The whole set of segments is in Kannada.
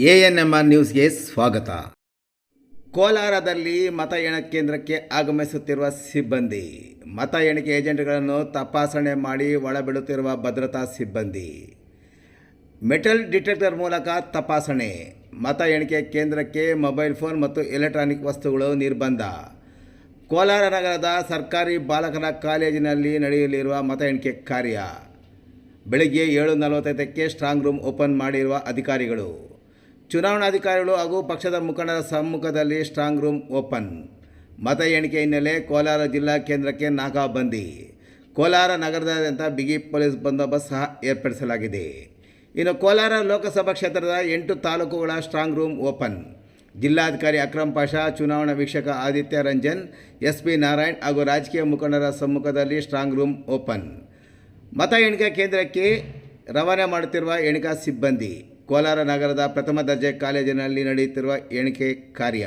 ಎ ಎನ್ ಎಂ ಆರ್ ನ್ಯೂಸ್ಗೆ ಸ್ವಾಗತ. ಕೋಲಾರದಲ್ಲಿ ಮತ ಎಣಿಕೆ ಕೇಂದ್ರಕ್ಕೆ ಆಗಮಿಸುತ್ತಿರುವ ಸಿಬ್ಬಂದಿ. ಮತ ಎಣಿಕೆ ಏಜೆಂಟ್ಗಳನ್ನು ತಪಾಸಣೆ ಮಾಡಿ ಒಳಬಿಡುತ್ತಿರುವ ಭದ್ರತಾ ಸಿಬ್ಬಂದಿ. ಮೆಟಲ್ ಡಿಟೆಕ್ಟರ್ ಮೂಲಕ ತಪಾಸಣೆ. ಮತ ಎಣಿಕೆ ಕೇಂದ್ರಕ್ಕೆ ಮೊಬೈಲ್ ಫೋನ್ ಮತ್ತು ಎಲೆಕ್ಟ್ರಾನಿಕ್ ವಸ್ತುಗಳು ನಿರ್ಬಂಧ. ಕೋಲಾರ ನಗರದ ಸರ್ಕಾರಿ ಬಾಲಕರ ಕಾಲೇಜಿನಲ್ಲಿ ನಡೆಯಲಿರುವ ಮತ ಎಣಿಕೆ ಕಾರ್ಯ. ಬೆಳಗ್ಗೆ ಏಳು ನಲವತ್ತೈದಕ್ಕೆ ಸ್ಟ್ರಾಂಗ್ ರೂಮ್ ಓಪನ್ ಮಾಡಿರುವ ಅಧಿಕಾರಿಗಳು. ಚುನಾವಣಾಧಿಕಾರಿಗಳು ಹಾಗೂ ಪಕ್ಷದ ಮುಖಂಡರ ಸಮ್ಮುಖದಲ್ಲಿ ಸ್ಟ್ರಾಂಗ್ ರೂಮ್ ಓಪನ್. ಮತ ಎಣಿಕೆ ಹಿನ್ನೆಲೆ ಕೋಲಾರ ಜಿಲ್ಲಾ ಕೇಂದ್ರಕ್ಕೆ ನಾಕಾಬಂದಿ. ಕೋಲಾರ ನಗರದಾದ್ಯಂತ ಬಿಗಿ ಪೊಲೀಸ್ ಬಂದೋಬಸ್ತ್ ಸಹ ಏರ್ಪಡಿಸಲಾಗಿದೆ. ಇನ್ನು ಕೋಲಾರ ಲೋಕಸಭಾ ಕ್ಷೇತ್ರದ ಎಂಟು ತಾಲೂಕುಗಳ ಸ್ಟ್ರಾಂಗ್ ರೂಮ್ ಓಪನ್. ಜಿಲ್ಲಾಧಿಕಾರಿ ಅಕ್ರಮ್ ಪಾಷಾ, ಚುನಾವಣಾ ವೀಕ್ಷಕ ಆದಿತ್ಯ ರಂಜನ್ ಎಸ್ ಪಿ ನಾರಾಯಣ್ ಹಾಗೂ ರಾಜಕೀಯ ಮುಖಂಡರ ಸಮ್ಮುಖದಲ್ಲಿ ಸ್ಟ್ರಾಂಗ್ ರೂಮ್ ಓಪನ್. ಮತ ಎಣಿಕೆ ಕೇಂದ್ರಕ್ಕೆ ರವಾನೆ ಮಾಡುತ್ತಿರುವ ಎಣಿಕಾ ಸಿಬ್ಬಂದಿ. ಕೋಲಾರ ನಗರದ ಪ್ರಥಮ ದರ್ಜೆ ಕಾಲೇಜಿನಲ್ಲಿ ನಡೆಯುತ್ತಿರುವ ಎಣಿಕೆ ಕಾರ್ಯ.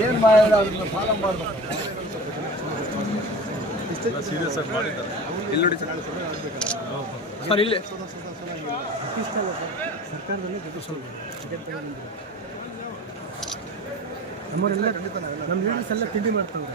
ಏನು ಮಾಡಿದ್ರೆ ಅದನ್ನ ಫಾಲೋ ಸೀರಿಯಸ್ ಆಗಿ ಮಾಡಿದ್ದಾರೆ ಇಲ್ಲಿ ನೋಡಿ ಸರ್ ಸರ್ ಇಲ್ಲಿ ನಮ್ಮವರೆಲ್ಲ ನಮ್ಮ ಲೀಡರ್ಸ್ ಎಲ್ಲ ತಿಂಡಿ ಮಾಡ್ತಾವ್ರೆ.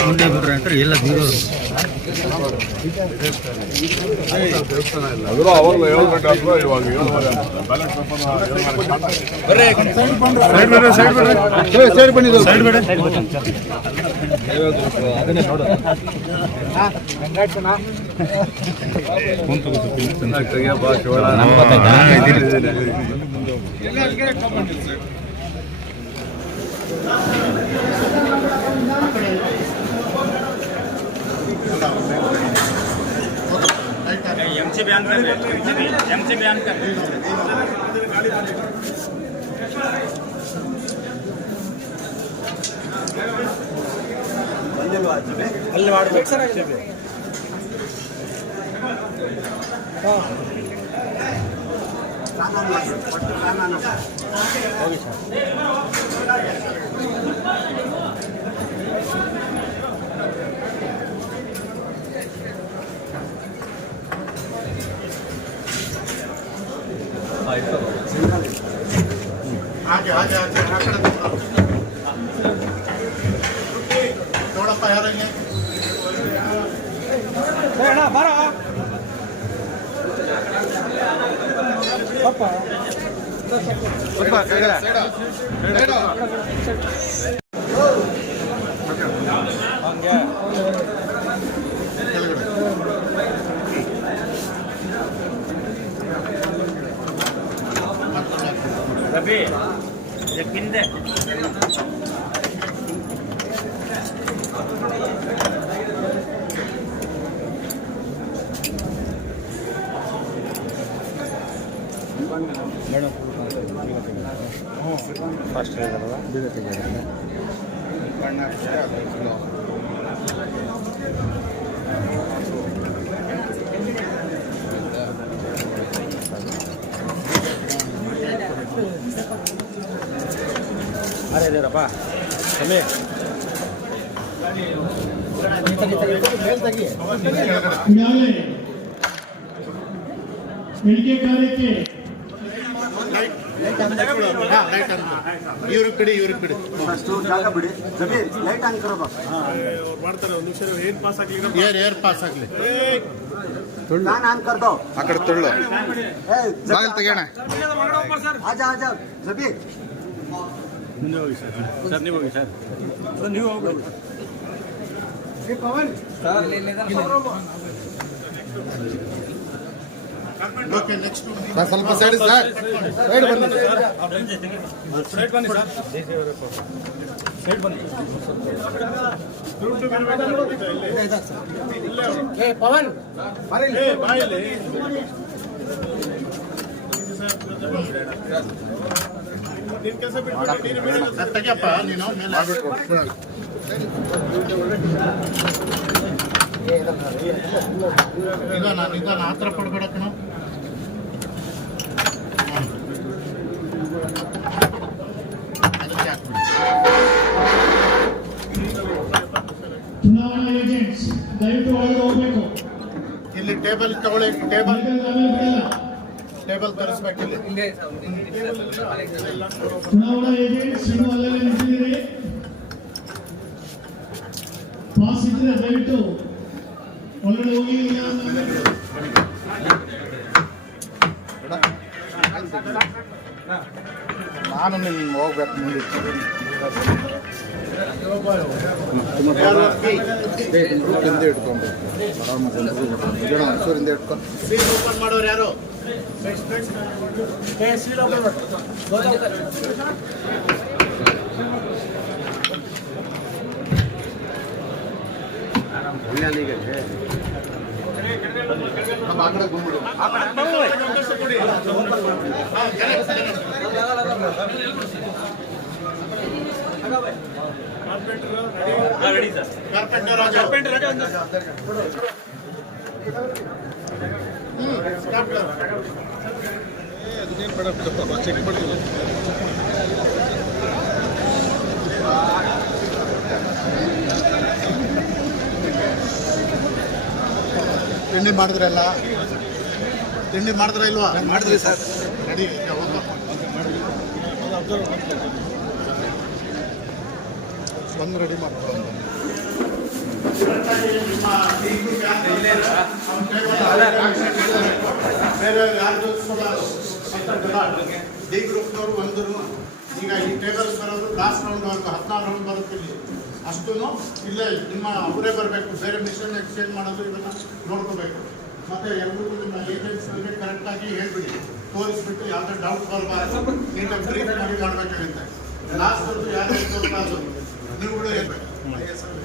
ಮುಂದೆ ಬಿಡ್ರಿ ಅಂತಾರೆ ಎಲ್ಲ ಬೀರೋರು ಅದ್ರ ಅವಾಗ ಏಳು ಗಂಟೆ ಆದ್ರೂ ಇವಾಗ ಏಳುವರೆ ಬ್ಯಾಲೆನ್ಸ್ ಸೈಡ್ ಬನ್ನಿ ಸೈಡ್ ಬೇಡ 원 그래요. 양치비 한 칸, 양치비 한 칸. ಅಲ್ಲಿ ಮಾಡ್ಬೇಕು ಸರ್ ಆಗ್ತೇವೆ ಹೋಗಿ ಸರ್ ನೋಡಪ್ಪ ಯಾರಂಗೆ ಬೇಡ ಬರ ಅಪ್ಪ ಅಪ್ಪ ಇದೆ ಫಸ್ಟ್ ಹೇಳಿದಾರಲ್ಲ ಬೀಗ ತೆಗೆದಿದ್ದಾರೆ Thank you. ಅರೆ ಇದೇರಪ್ಪ ಸಮೀ ಈಗಾಗಲೇ ಎಣಿಕೆ ಕಾರ್ಯಕ್ಕೆ ಇವ್ರ ಕಡೆ ಇವ್ರ ಕಡೆ ಜಾಗ ಬಿಡಿ. ಜಮೀರ್ ಲೈಟ್ ಆನ್ ನಿಮಿಷ ಏರ್ ಏರ್ ಪಾಸ್ ಆಗಲಿ ನಾನು ಆನ್ ಕರ್ ದೋ ಆ ಕಡೆ ತೊಳ್ಳು. ಬಾಗಿಲು ಆಜಾ ಆಜಾ. ಜಬೀರ್ ಸರ್ ನೀವು ಹೋಗಿ ಸರ್ ಓಕೆ ನೆಕ್ಸ್ಟ್ ಸ್ವಲ್ಪ ಸೈಡ್ ಸರ್ ಸೈಡ್ ಬನ್ನಿ ಏ ಪವನ್ ಬರೀ ಸರ್, ತೆಗಿಯಪ್ಪ ನಾನು ಈಗ ಪಡ್ಬೇಡ ಕಣ. ಹಾಕ್ಬಿಡಿ ಚುನಾವಣಾ ಏಜೆಂಟ್ಸ್ ದಯವಿಟ್ಟು ಒಳಗೆ ಹೋಗ್ಬೇಕು. ಇಲ್ಲಿ ಟೇಬಲ್ ತಗೊಳ್ಳಿ ಟೇಬಲ್ ಟೇಬಲ್ ತರಿಸ್ಬೇಕು. ಇಲ್ಲಿ ಚುನಾವಣಾ ಏಜೆಂಟ್ಸ್ ಇನ್ನು ಅಲ್ಲಲ್ಲಿ ನಿಂತಿದ್ದೀರಿ? ಪಾಸ್ ಇದ್ರೆ ದಯವಿಟ್ಟು ಒಳಗಡೆ ಹೋಗಿ ನಾನು ನಿಮ್ಗೆ ಹೋಗ್ಬೇಕು ಮುಂದೆ. ಹಿಂದೆ ಇಟ್ಕೊಂಡು. ಹಸುರಿಂದ ಇಟ್ಕೊಂಡು. ಸೀಲ್ ಓಪನ್ ಮಾಡೋರು ಯಾರು? ನಮ್ಮ ಆ ಕಡೆ ಬಂದ್ಬಿಡು. ಹಾ, correct, correct. Ready sir carpenter Raja hmm, start ಮಾಡು. ಚೆಕ್ ತಿಂಡಿ ಮಾಡಿದ್ರಲ್ಲ ತಿಂಡಿ ಮಾಡಿದ್ರ ಇಲ್ವಾ ಮಾಡಿದ್ರಿ ಸರ್ ರೆಡಿ ಒಂದು ರೆಡಿ ಮಾಡ್ಕೊಳ್ಳೋಣ ಬೇರೆ ಯಾರ್ದು ಡಿ ಗ್ರೂಪ್ನವರು ಬಂದರು ಈಗ ಈ ಟೇಬಲ್ಸ್ ಬರೋದು ಲಾಸ್ಟ್ ರೌಂಡ್ ವರ್ಗು ಹದಿನಾರು ರೌಂಡ್ ಬರುತ್ತೆ ಇಲ್ಲಿ ಅಷ್ಟೂ ಇಲ್ಲ ನಿಮ್ಮ ಅವರೇ ಬರಬೇಕು ಬೇರೆ ಮಿಷನ್ ಎಕ್ಸ್ಚೇಂಜ್ ಮಾಡೋದು ಇದನ್ನು ನೋಡ್ಕೋಬೇಕು ಮತ್ತೆ ಎಲ್ರಿಗೂ ನಿಮ್ಮ ಏಜೆನ್ಸಿಗಳಿಗೆ ಕರೆಕ್ಟಾಗಿ ಹೇಳ್ಬಿಡಿ ತೋರಿಸ್ಬಿಟ್ಟು ಯಾವುದೇ ಡೌಟ್ ಬರಬಾರ್ದು ನೀಟಾಗಿ ಬ್ರೀಫ್ ಮಾಡಿ ಮಾಡಬೇಕಾಗುತ್ತೆ ಲಾಸ್ಟ್ ಯಾರು ತೋರಿಸಬಾರ್ದು ನೀವುಗಳು ಹೇಳ್ಬೇಕು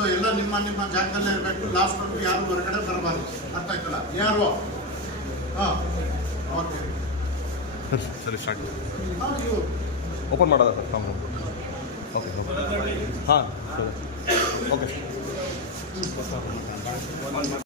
ಸೊ ಎಲ್ಲ ನಿಮ್ಮ ನಿಮ್ಮ ಜಾಗದಲ್ಲೇ ಇರಬೇಕು. ಲಾಸ್ಟ್ ಅಂತೂ ಯಾರು ಹೊರಗಡೆ ಬರಬಾರ್ದು. ಅರ್ಥ ಆಯ್ತಲ್ಲ ಯಾರು? ಹಾಂ. ಓಕೆ ಸರಿ ಸ್ಟಾರ್ಟ್ ಓಪನ್ ಮಾಡೋದ ಸರ್ ಫಾರ್ಮ್ ಓಕೆ ಹಾಂ ಸರಿ. ಓಕೆ